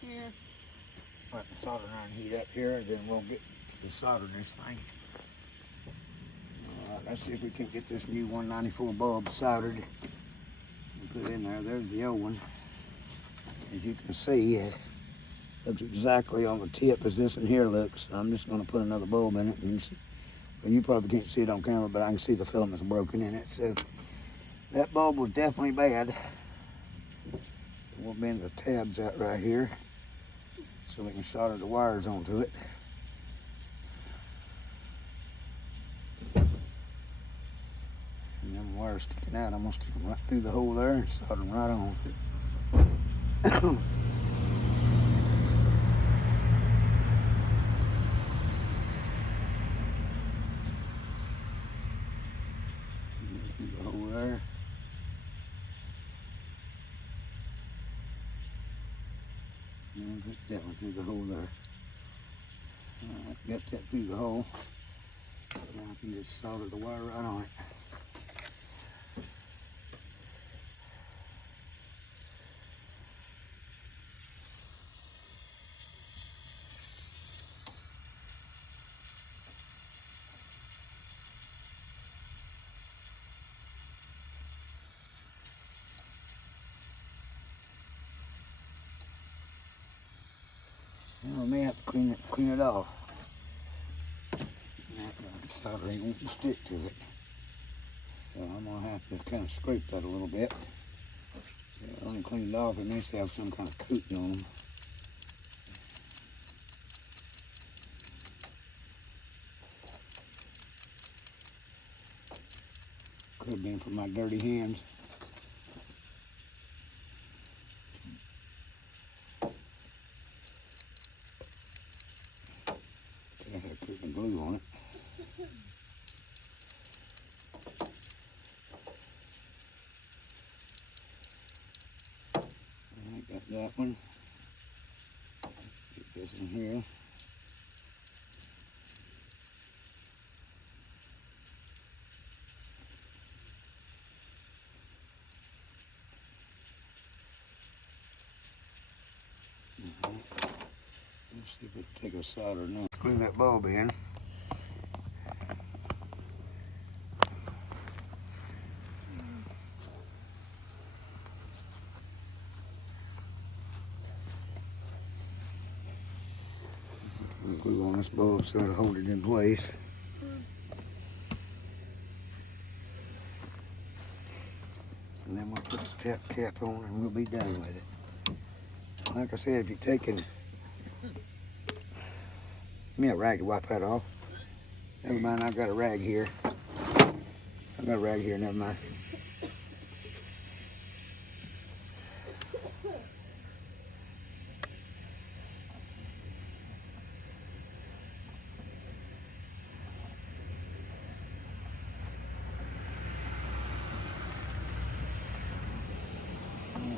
Here. Let the soldering iron heat up here, and then we'll get the soldering this thing. All right, let's see if we can't get this new 194 bulb soldered and put in there. There's the old one. As you can see, it looks exactly on the tip as this one here looks. I'm just going to put another bulb in it. And you probably can't see it on camera, but I can see the filament's broken in it. So that bulb was definitely bad. So we'll bend the tabs out right here so we can solder the wires onto it. And them wires sticking out, I'm going to stick them right through the hole there and solder them right on. Through the hole there. And put that one through the hole there. Got that through the hole. Now I can just solder the wire right on it. Well, I may have to clean it off. That solder ain't wanting to stick to it. So I'm gonna have to kind of scrape that a little bit. So I only cleaned it off, it may have some kind of coating on them. Could have been from my dirty hands. Could have had coating glue on it. I got that one. Get this in here. See if it take a solder now. Screw that bulb in. Glue on this bulb so it'll hold it in place. And then we'll put the tap cap on and we'll be done with it. Like I said, if you're taking, give me a rag to wipe that off. Never mind, I've got a rag here. I've got a rag here, never mind.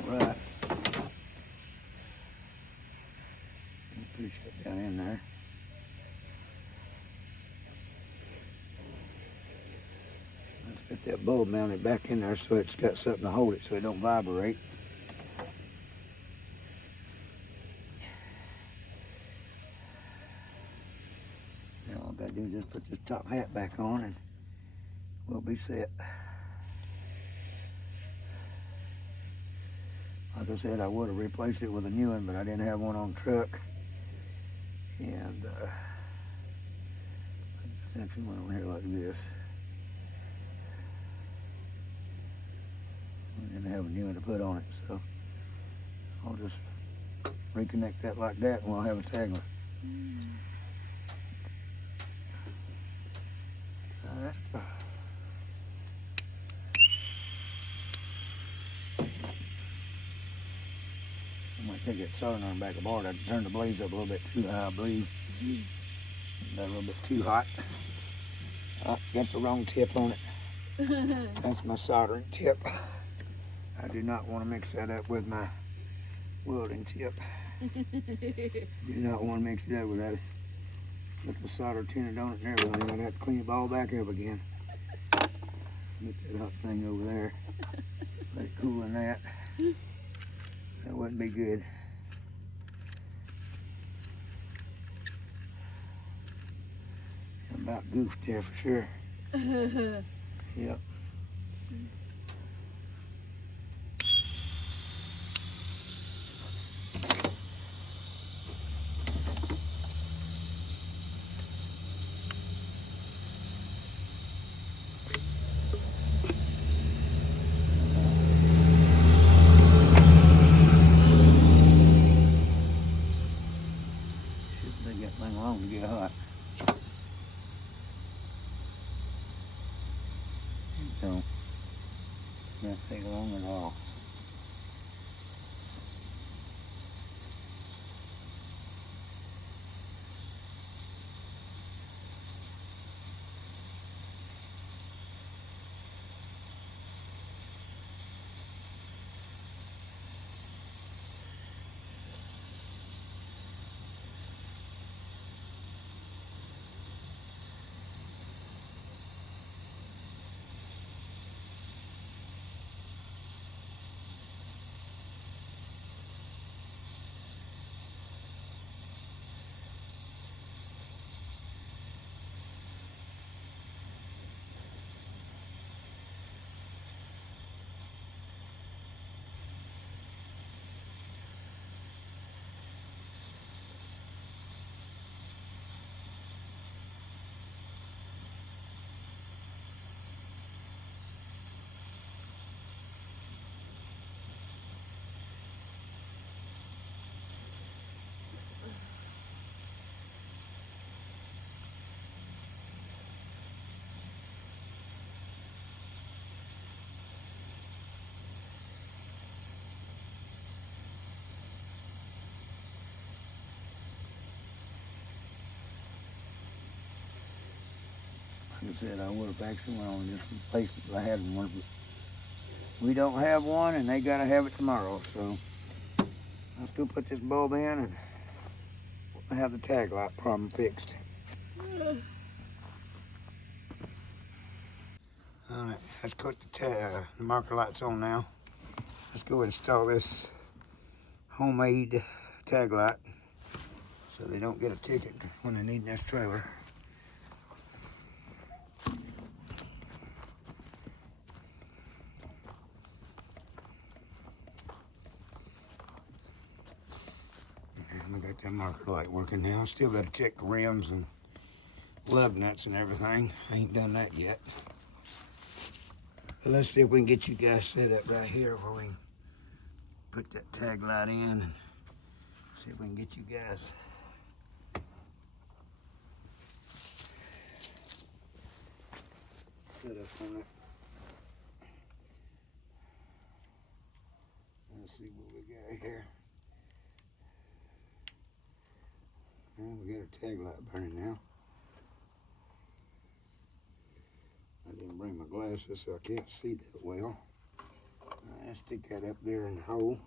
Alright. Push it down in there. Let's get that bulb mounted back in there so it's got something to hold it so it don't vibrate. Now all I gotta do is just put this top hat back on and we'll be set. Like I said, I would have replaced it with a new one, but I didn't have one on the truck. And actually went on here like this. I didn't have a new one to put on it, so I'll just reconnect that like that and we'll have a tag line. Alright. I might take that soldering iron back apart. I turned the blaze up a little bit too high, I believe. Got a little bit too hot. I got the wrong tip on it. That's my soldering tip. I do not want to mix that up with my welding tip. Do not want to mix it up with that. Got the solder tinted on it and everything. I'd have to clean it all back up again. Get that hot thing over there. Let it cool in that. That wouldn't be good. I'm about goofed there for sure. Yep. Shouldn't take that thing long to get hot. It don't. Not take long at all. Like I said, I would have actually went on just replaced it if I had one, but we don't have one and they gotta have it tomorrow, so let's go put this bulb in and have the tag light problem fixed. Alright, let's put the marker lights on now. Let's go install this homemade tag light. It's so they don't get a ticket when they need this trailer. And we got that marker light working now. Still got to check the rims and lug nuts and everything. I ain't done that yet. But let's see if we can get you guys set up right here where we can put that tag light in and see if we can get you guys set up on it. Let's see what we got here. Well, we got our tag light burning now. I didn't bring my glasses, so I can't see that well. I'll stick that up there in the hole.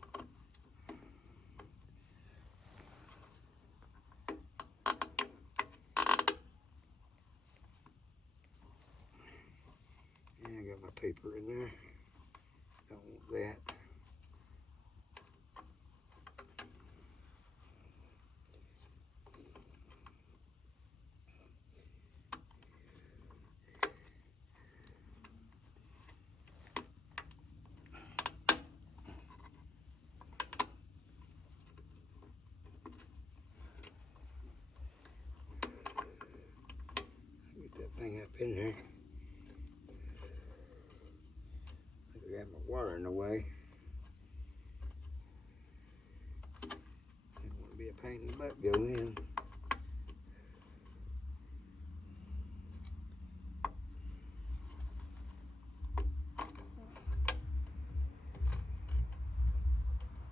And I got my paper in there. Don't want that. Thing up in there. I got my wire in the way. Didn't want to be a pain in the butt go in.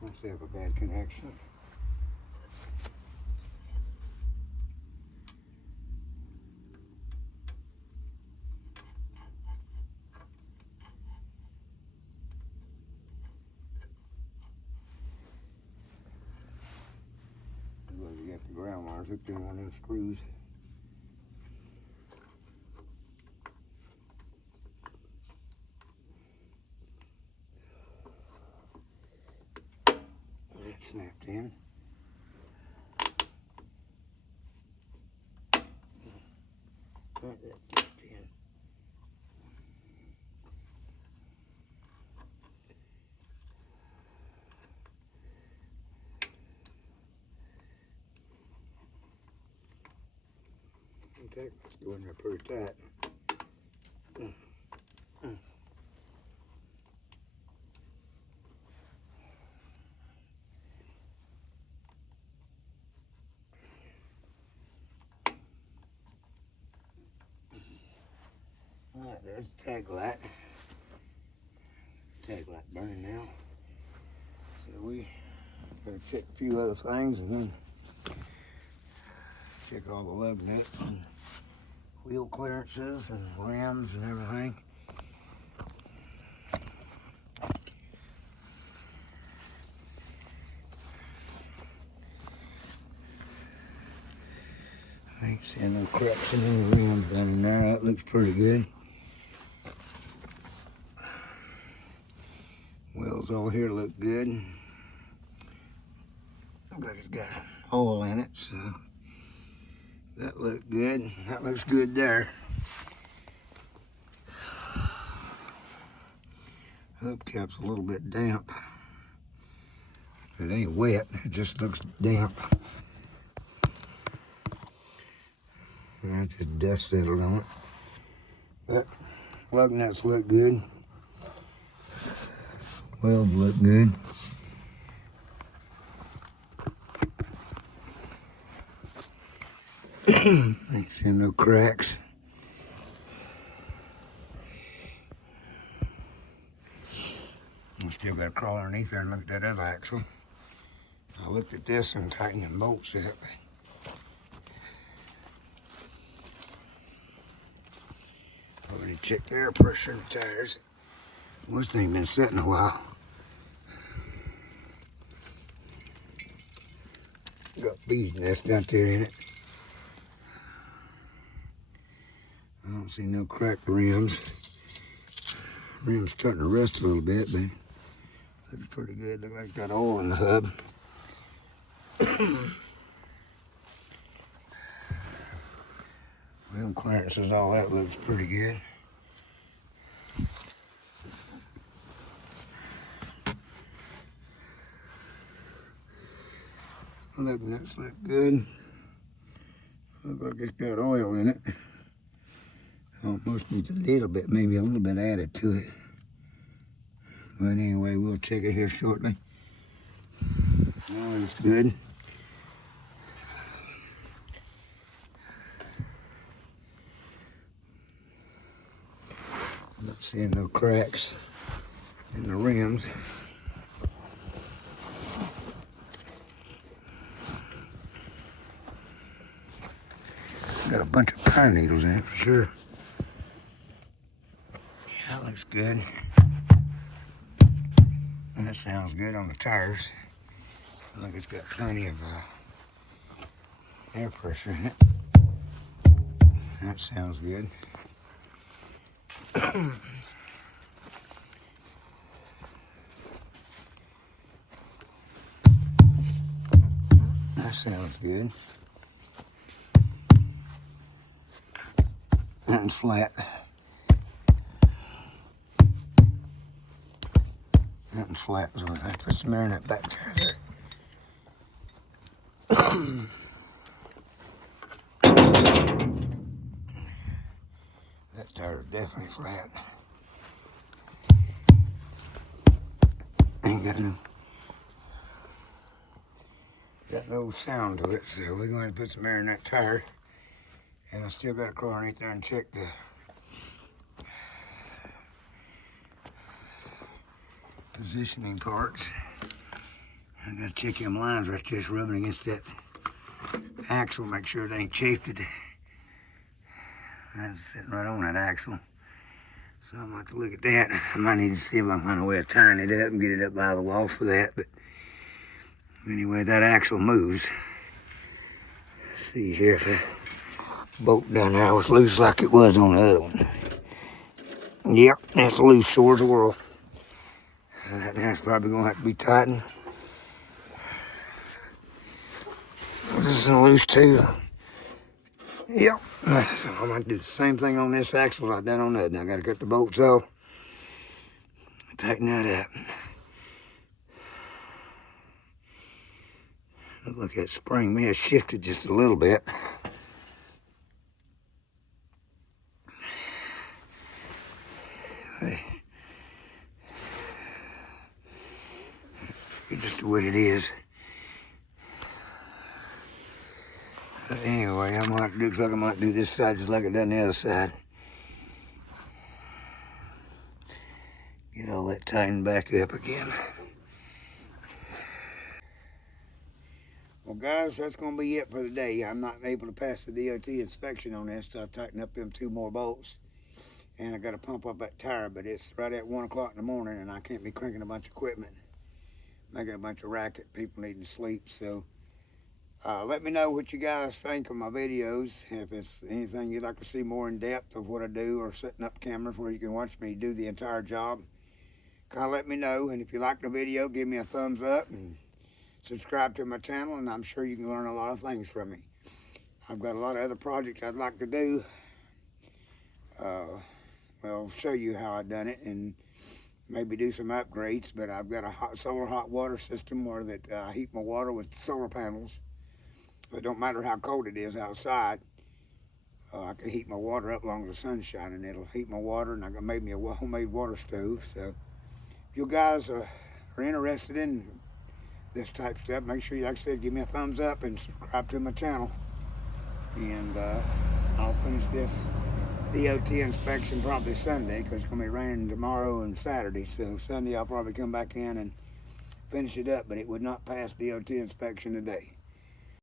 Must have a bad connection. You got the ground wires hooked in on them screws. That snapped in. Got that kicked in. Let's go in there pretty tight. Alright, there's the tag light. Tag light burning now. So we better check a few other things and then check all the lug nuts and wheel clearances and rims and everything. I ain't seeing no cracks in any rims down in there. That looks pretty good. Wheels over here look good. Looks like it's got oil in it, so that looked good. That looks good there. Hubcap's a little bit damp. It ain't wet, it just looks damp. I just dust settled on it. But lug nuts look good. Welds look good. Ain't seeing no cracks. I still got to crawl underneath there and look at that other axle. I looked at this and tightened the bolts up. We're going to check the air pressure in the tires. Well, this thing been sitting a while. Got bees nest out there in it. I don't see no cracked rims. Rim's starting to rust a little bit, but looks pretty good. Looks like it's got oil in the hub. Wheel clearances, all that looks pretty good. Lug nuts look good. Look like it's got oil in it. Almost needs a little bit, maybe a little bit added to it. But anyway, we'll check it here shortly. Oil's good. Not seeing no cracks in the rims. Got a bunch of pine needles in it for sure. Yeah, that looks good. And that sounds good on the tires. Look, it's got plenty of air pressure in it. That sounds good. That sounds good. That's flat. That one's flat, so I have to put some air in that back tire there. That tire is definitely flat. Ain't got no sound to it, so we're going to put some air in that tire. And I still got to crawl underneath there and check the positioning parts. I got to check them lines right there, it's rubbing against that axle, make sure it ain't chafed. That's sitting right on that axle. So I'm going to have to look at that. I might need to see if I can find a way of tying it up and get it up by the wall for that. But anyway, that axle moves. Let's see here if that bolt down there was loose like it was on the other one. Yep, that's loose, sure as the world. That there's probably going to have to be tightened. This is loose too. Yep. I'm going to do the same thing on this axle as I done on that. Now I got to cut the bolts off. Tighten that up. Look like that spring may have shifted just a little bit. Just the way it is. Anyway, I'm gonna have to do, looks like I might do this side just like I done the other side. Get all that tightened back up again. Well guys, that's gonna be it for today. I'm not able to pass the DOT inspection on this, so I tightened up them 2 more bolts. And I gotta pump up that tire, but it's right at 1 o'clock in the morning and I can't be cranking a bunch of equipment, making a bunch of racket, people needing to sleep. So let me know what you guys think of my videos. If it's anything you'd like to see more in depth of what I do, or setting up cameras where you can watch me do the entire job, kind of let me know. And if you like the video, give me a thumbs up and subscribe to my channel, and I'm sure you can learn a lot of things from me. I've got a lot of other projects I'd like to do. Well, show you how I done it and maybe do some upgrades. But I've got a solar hot water system where that I heat my water with solar panels. It don't matter how cold it is outside. I can heat my water up as long as the sun's shining. It'll heat my water, and I made me a homemade water stove. So if you guys are interested in this type of stuff, make sure you, like I said, give me a thumbs up and subscribe to my channel. And I'll finish this DOT inspection probably Sunday, because it's going to be raining tomorrow and Saturday. So Sunday I'll probably come back in and finish it up, but it would not pass DOT inspection today.